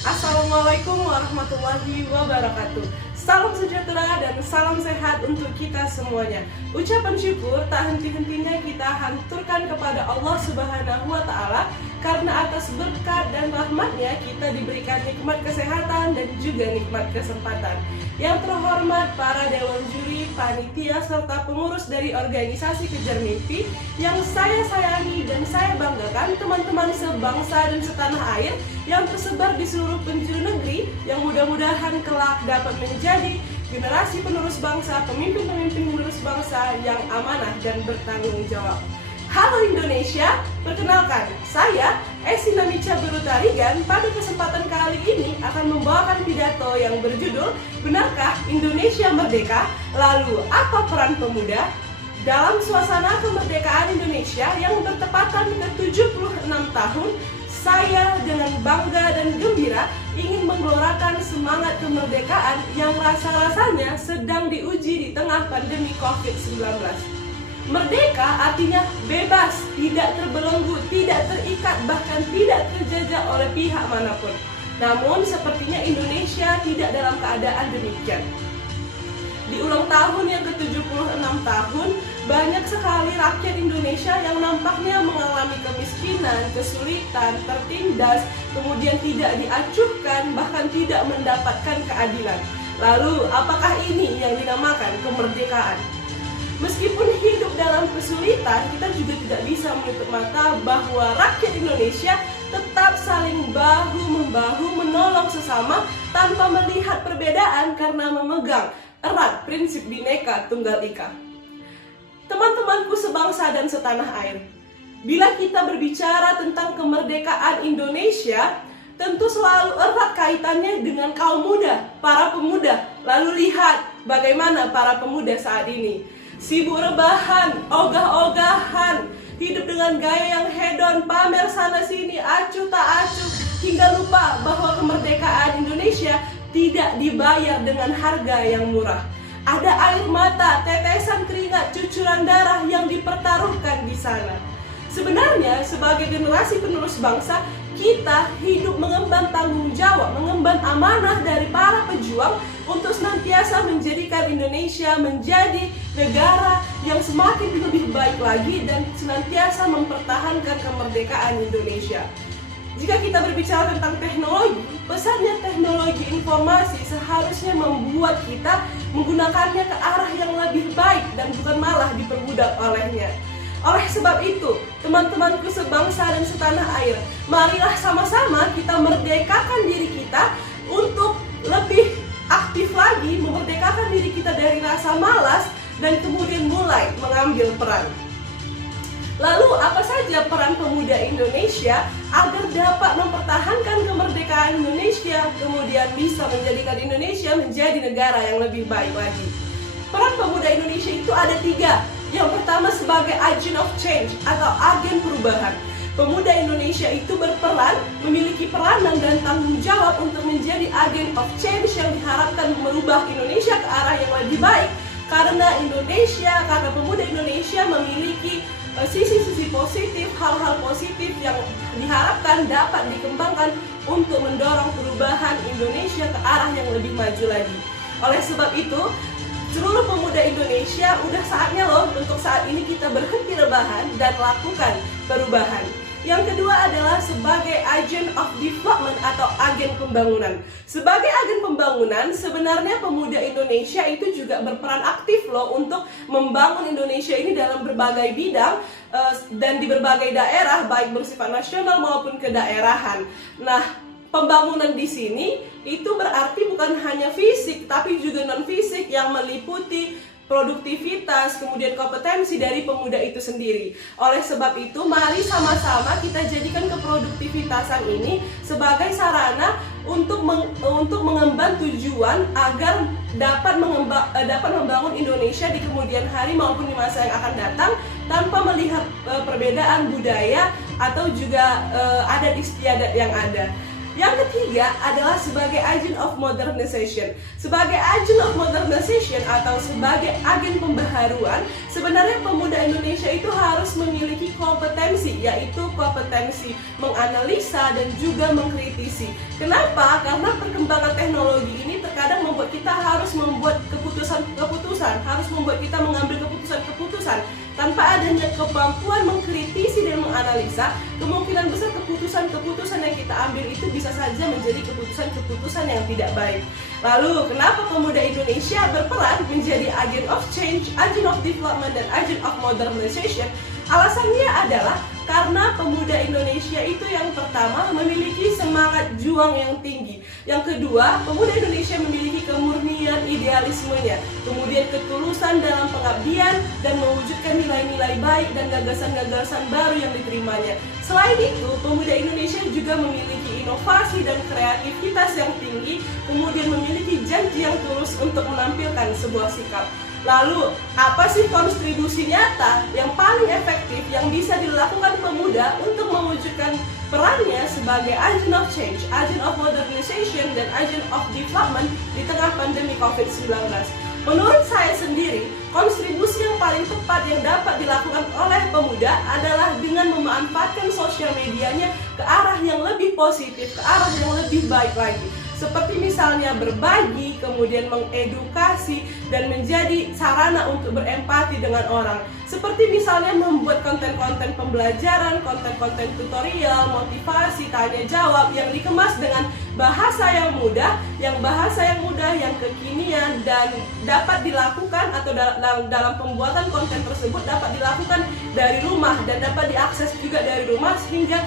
Assalamualaikum warahmatullahi wabarakatuh. Salam sejahtera dan salam sehat untuk kita semuanya. Ucapan syukur tak henti-hentinya kita haturkan kepada Allah Subhanahu wa Ta'ala, karena atas berkat dan rahmatnya kita diberikan nikmat kesehatan dan juga nikmat kesempatan. Yang terhormat para dewan juri, panitia, serta pengurus dari organisasi Kejar Mimpi yang saya sayangi dan saya banggakan, teman-teman sebangsa dan setanah air yang tersebar di seluruh penjuru negeri, yang mudah-mudahan kelak dapat menjadi generasi penerus bangsa, pemimpin-pemimpin penerus bangsa yang amanah dan bertanggung jawab. Halo Indonesia, perkenalkan, saya Esi Namicha Berutarigan. Pada kesempatan kali ini akan membawakan pidato yang berjudul Benarkah Indonesia Merdeka? Lalu apa peran pemuda? Dalam suasana kemerdekaan Indonesia yang bertepatan ke-76 tahun, saya dengan bangga dan gembira ingin menggelorakan semangat kemerdekaan yang rasa-rasanya sedang diuji di tengah pandemi COVID-19. Merdeka artinya bebas, tidak terbelenggu, tidak terikat, bahkan tidak terjajah oleh pihak manapun. Namun sepertinya Indonesia tidak dalam keadaan demikian. Di ulang tahun yang ke-76 tahun, banyak sekali rakyat Indonesia yang nampaknya mengalami kemiskinan, kesulitan, tertindas, kemudian tidak diacuhkan, bahkan tidak mendapatkan keadilan. Lalu, apakah ini yang dinamakan kemerdekaan? Meskipun hidup dalam kesulitan, kita juga tidak bisa menutup mata bahwa rakyat Indonesia tetap saling bahu-membahu menolong sesama tanpa melihat perbedaan karena memegang erat prinsip Bhinneka Tunggal Ika. Teman-temanku sebangsa dan setanah air, bila kita berbicara tentang kemerdekaan Indonesia, tentu selalu erat kaitannya dengan kaum muda, para pemuda. Lalu lihat bagaimana para pemuda saat ini. Sibuk rebahan, ogah-ogahan, hidup dengan gaya yang hedon, pamer sana sini, acuh tak acuh, hingga lupa bahwa kemerdekaan Indonesia tidak dibayar dengan harga yang murah. Ada air mata, tetesan keringat, cucuran darah yang dipertaruhkan di sana. Sebenarnya sebagai generasi penerus bangsa, kita hidup mengemban tanggung jawab, mengemban amanah dari para pejuang untuk senantiasa menjadikan Indonesia menjadi negara yang semakin lebih baik lagi dan senantiasa mempertahankan kemerdekaan Indonesia. Jika kita berbicara tentang teknologi, pesatnya teknologi informasi seharusnya membuat kita menggunakannya ke arah yang lebih baik dan bukan malah diperbudak olehnya. Oleh sebab itu, teman-temanku sebangsa dan setanah air, marilah sama-sama kita merdekakan diri kita untuk lebih aktif lagi, memerdekakan diri kita dari rasa malas dan kemudian mulai mengambil peran. Lalu apa saja peran pemuda Indonesia agar dapat mempertahankan kemerdekaan Indonesia, kemudian bisa menjadikan Indonesia menjadi negara yang lebih baik lagi? Peran pemuda Indonesia itu ada 3. Yang pertama sebagai agent of change atau agen perubahan. Pemuda Indonesia itu berperan, memiliki peranan dan tanggung jawab untuk menjadi agen of change yang diharapkan merubah Indonesia ke arah yang lebih baik. Karena pemuda Indonesia memiliki sisi-sisi positif, hal-hal positif yang diharapkan dapat dikembangkan untuk mendorong perubahan Indonesia ke arah yang lebih maju lagi. Oleh sebab itu, seluruh pemuda Indonesia udah saatnya loh untuk saat ini kita berhenti rebahan dan lakukan perubahan. Yang kedua adalah sebagai agent of development atau agen pembangunan. Sebagai agen pembangunan, sebenarnya pemuda Indonesia itu juga berperan aktif loh untuk membangun Indonesia ini dalam berbagai bidang dan di berbagai daerah, baik bersifat nasional maupun kedaerahan. Nah, pembangunan di sini itu berarti bukan hanya fisik, tapi juga non-fisik yang meliputi produktivitas, kemudian kompetensi dari pemuda itu sendiri. Oleh sebab itu, mari sama-sama kita jadikan keproduktivitasan ini sebagai sarana untuk mengemban tujuan agar dapat membangun Indonesia di kemudian hari maupun di masa yang akan datang tanpa melihat perbedaan budaya atau juga adat istiadat yang ada. Yang ketiga adalah sebagai agent of modernization. Sebagai agent of modernization atau sebagai agen pembaharuan, sebenarnya pemuda Indonesia itu harus memiliki kompetensi, yaitu kompetensi menganalisa dan juga mengkritisi. Kenapa? Karena perkembangan teknologi ini terkadang membuat kita harus membuat keputusan-keputusan, harus membuat kita mengambil keputusan-keputusan. Tanpa adanya kemampuan mengkritisi dan menganalisa, kemungkinan besar keputusan-keputusan yang kita ambil itu bisa saja menjadi keputusan-keputusan yang tidak baik. Lalu, kenapa pemuda Indonesia berperan menjadi agent of change, agent of development, dan agent of modernization? Alasannya adalah karena pemuda Indonesia itu yang pertama memiliki semangat juang yang tinggi. Yang kedua, pemuda Indonesia memiliki kemurnian idealismenya, kemudian ketulusan dalam pengabdian dan mewujudkan nilai-nilai baik dan gagasan-gagasan baru yang diterimanya. Selain itu, pemuda Indonesia juga memiliki inovasi dan kreativitas yang tinggi, kemudian memiliki janji yang tulus untuk menampilkan sebuah sikap. Lalu, apa sih kontribusi nyata yang paling efektif yang bisa dilakukan pemuda untuk mewujudkan perannya sebagai agent of change, agent of modernization, dan agent of development di tengah pandemi COVID-19? Menurut saya sendiri, kontribusi yang paling tepat yang dapat dilakukan oleh pemuda adalah dengan memanfaatkan sosial medianya ke arah yang lebih positif, ke arah yang lebih baik lagi. Seperti misalnya berbagi, kemudian mengedukasi, dan menjadi sarana untuk berempati dengan orang. Seperti misalnya membuat konten-konten pembelajaran, konten-konten tutorial, motivasi, tanya jawab yang dikemas dengan bahasa yang mudah, yang kekinian, dan dapat dilakukan atau dalam pembuatan konten tersebut dapat dilakukan dari rumah dan dapat diakses juga dari rumah sehingga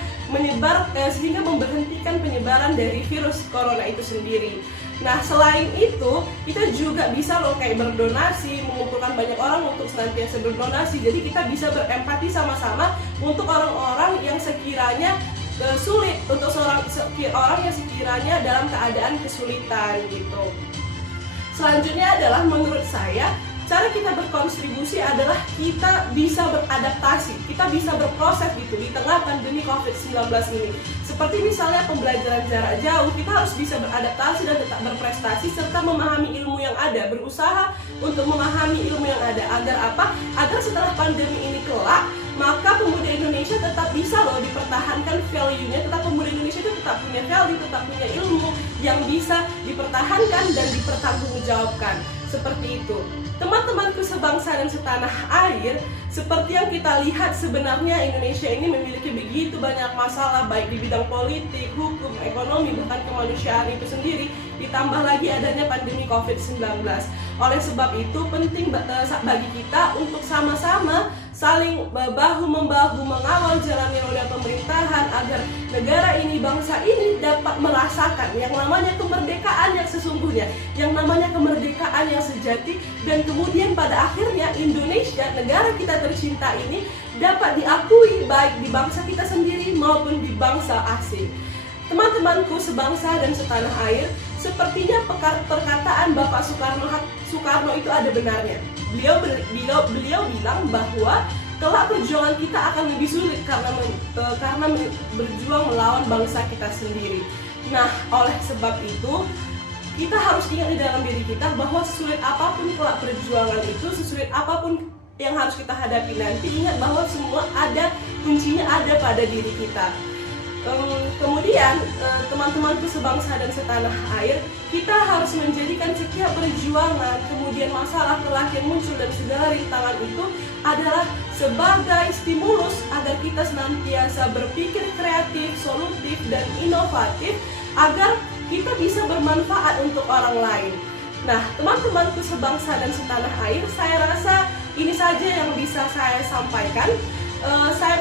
memberhentikan penyebaran dari virus corona itu sendiri. Nah, selain itu, kita juga bisa loh kayak berdonasi, mengumpulkan banyak orang untuk senantiasa berdonasi. Jadi kita bisa berempati sama-sama untuk orang-orang yang sekiranya sulit, untuk orang yang sekiranya dalam keadaan kesulitan gitu. Selanjutnya adalah menurut saya, cara kita berkontribusi adalah kita bisa beradaptasi, kita bisa berproses gitu di tengah pandemi COVID-19 ini. Seperti misalnya pembelajaran jarak jauh, kita harus bisa beradaptasi dan tetap berprestasi serta memahami ilmu yang ada, berusaha untuk memahami ilmu yang ada. Agar apa? Agar setelah pandemi ini kelak, maka pemuda Indonesia tetap bisa loh dipertahankan value-nya, tetap pemuda Indonesia itu tetap punya value, tetap punya ilmu yang bisa dipertahankan dan dipertanggungjawabkan. Seperti itu. Teman-temanku sebangsa dan setanah air, seperti yang kita lihat sebenarnya Indonesia ini memiliki begitu banyak masalah baik di bidang politik, hukum, ekonomi, bahkan kemanusiaan itu sendiri, ditambah lagi adanya pandemi COVID-19. Oleh sebab itu penting bagi kita untuk sama-sama saling bahu-membahu mengawal jalannya roda pemerintahan agar negara ini, bangsa ini dapat merasakan yang namanya kemerdekaan yang sesungguhnya, yang namanya kemerdekaan yang sejati, dan kemudian pada akhirnya Indonesia, negara kita tercinta ini dapat diakui baik di bangsa kita sendiri maupun di bangsa asing. Teman-temanku sebangsa dan setanah air, sepertinya perkataan Bapak Soekarno itu ada benarnya. Beliau bilang bahwa kelak perjuangan kita akan lebih sulit karena berjuang melawan bangsa kita sendiri. Nah, oleh sebab itu kita harus ingat di dalam diri kita bahwa sesulit apapun kelak perjuangan itu, sesulit apapun yang harus kita hadapi nanti, ingat bahwa semua kuncinya ada pada diri kita. Kemudian teman-temanku sebangsa dan setanah air, kita harus menjadikan setiap perjuangan, kemudian masalah kelak yang muncul dan segala rintangan itu adalah sebagai stimulus agar kita senantiasa berpikir kreatif, solutif, dan inovatif agar kita bisa bermanfaat untuk orang lain. Nah, teman-temanku sebangsa dan setanah air, saya rasa ini saja yang bisa saya sampaikan. Saya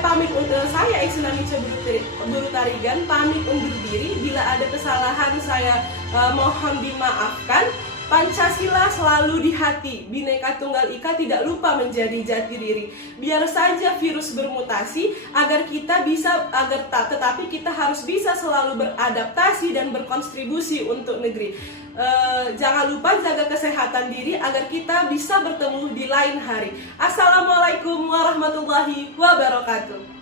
Iksinamica Burutarigan pamit undur diri. Bila ada kesalahan saya mohon dimaafkan. Pancasila selalu di hati, Bhinneka Tunggal Ika tidak lupa menjadi jati diri. Biar saja virus bermutasi, tetapi kita harus bisa selalu beradaptasi dan berkontribusi untuk negeri. Jangan lupa jaga kesehatan diri agar kita bisa bertemu di lain hari. Assalamualaikum warahmatullahi wabarakatuh.